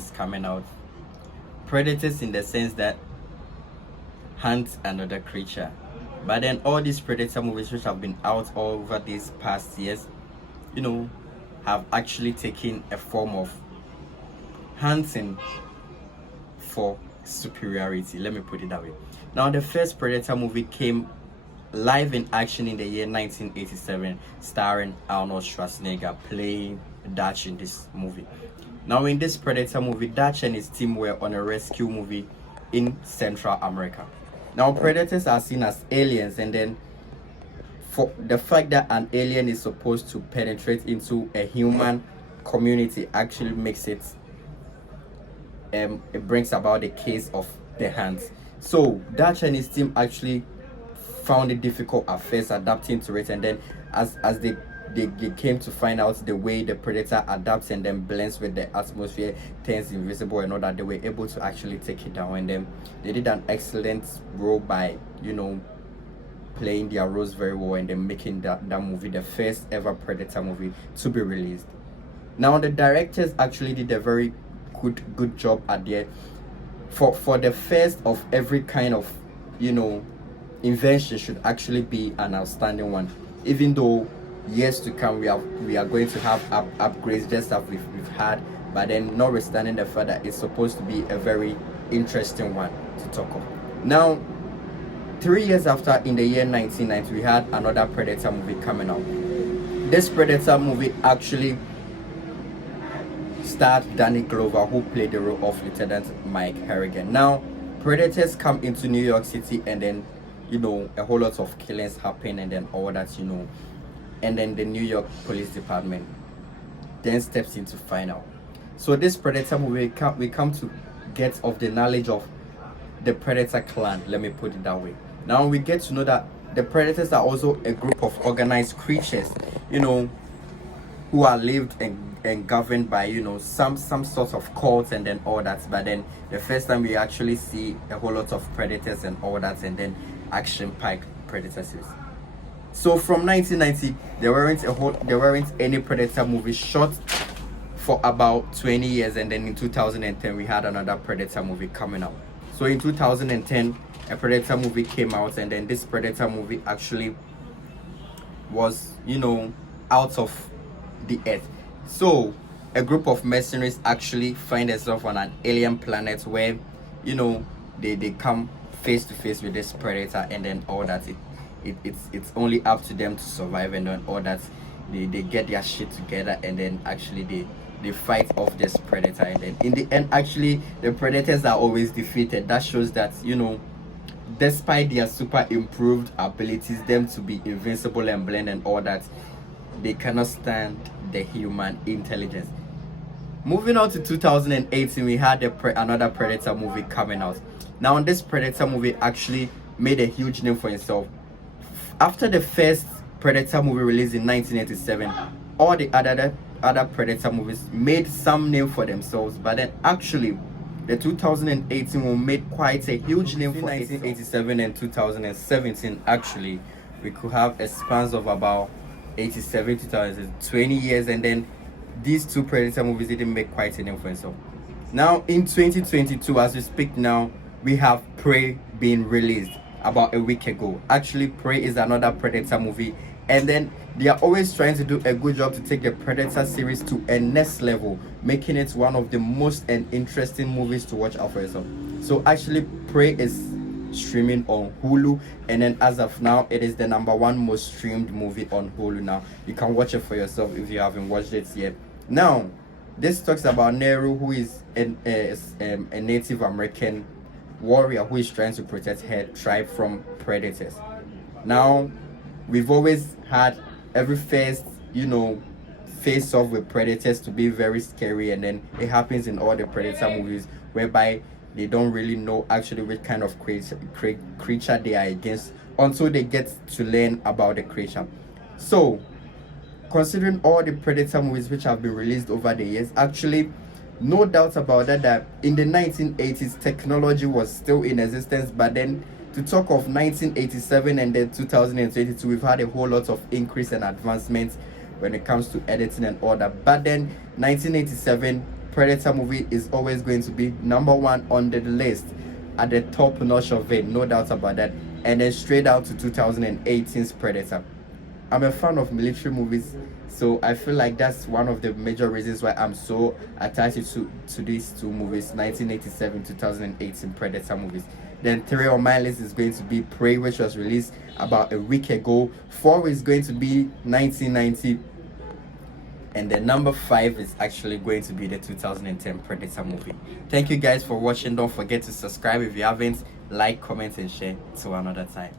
movies coming out. Predators in the sense that hunt another creature. But then all these predator movies which have been out all over these past years, you know, have actually taken a form of hunting for superiority. Let me put it that way. Now, the first Predator movie came live in action in the year 1987, starring Arnold Schwarzenegger playing Dutch in this movie. Now, in this Predator movie, Dutch and his team were on a rescue movie in Central America. Now, predators are seen as aliens, and then for the fact that an alien is supposed to penetrate into a human community actually makes it brings about the case of the hands. So Dutch and his team actually found it difficult at first adapting to it, and then as they came to find out the way the predator adapts and then blends with the atmosphere, turns invisible and all that, they were able to actually take it down. And then they did an excellent role by playing their roles very well, and then making that movie the first ever Predator movie to be released. Now the directors actually did a very good job at the for the first of every kind of invention should actually be an outstanding one, even though years to come we are going to have upgrades just as we've had, but then notwithstanding the fact that it's supposed to be a very interesting one to talk of. Now 3 years after, in the year 1990, we had another Predator movie coming out. This Predator movie actually starred Danny Glover, who played the role of Lieutenant Mike Harrigan. Now predators come into New York City, and then a whole lot of killings happen, and then all that, and then the New York Police Department then steps in to find out. So this Predator movie we come to get of the knowledge of the Predator clan, let me put it that way. Now we get to know that the predators are also a group of organized creatures, who are lived and governed by some sort of cult and then all that. But then the first time we actually see a whole lot of predators and all that, and then action-packed predators. So from 1990, there weren't any Predator movies shot for about 20 years, and then in 2010 we had another Predator movie coming out. So in 2010, a Predator movie came out, and then this Predator movie actually was out of the earth. So a group of mercenaries actually find themselves on an alien planet where they come face to face with this predator, and then all that it's only up to them to survive, and then all that they get their shit together, and then actually they fight off this predator, and then in the end actually the predators are always defeated. That shows that despite their super improved abilities, them to be invincible and blend and all that, they cannot stand the human intelligence. Moving on to 2018, we had another Predator movie coming out. Now this Predator movie actually made a huge name for itself. After the first Predator movie released in 1987, all the other Predator movies made some name for themselves, but then actually the 2018 one made quite a huge name for 1987 and 2017. Actually, we could have a span of about 87 to 20 years, and then these two Predator movies didn't make quite a name for themselves. Now in 2022, as we speak now, we have Prey being released about a week ago. Actually, Prey is another Predator movie, and then they are always trying to do a good job to take the Predator series to a next level, making it one of the most interesting movies to watch out for yourself. So actually, Prey is streaming on Hulu, and then as of now it is the #1 most streamed movie on Hulu. Now you can watch it for yourself if you haven't watched it yet. Now this talks about Nehru, who is a Native American warrior who is trying to protect her tribe from predators. Now we've always had every face off with predators to be very scary, and then it happens in all the Predator movies whereby they don't really know actually which kind of creature they are against until they get to learn about the creature. So considering all the Predator movies which have been released over the years, actually no doubt about that in the 1980s technology was still in existence, but then to talk of 1987 and then 2022, we've had a whole lot of increase and advancement when it comes to editing and all that. But then 1987, Predator movie is always going to be number one on the list, at the top notch of it, no doubt about that. And then straight out to 2018's Predator. I'm a fan of military movies, so I feel like that's one of the major reasons why I'm so attached to these two movies, 1987, 2018 Predator movies. Then 3 on my list is going to be Prey, which was released about a week ago. 4 is going to be 1990. And then number 5 is actually going to be the 2010 Predator movie. Thank you guys for watching. Don't forget to subscribe if you haven't. Like, comment, and share. Till another time.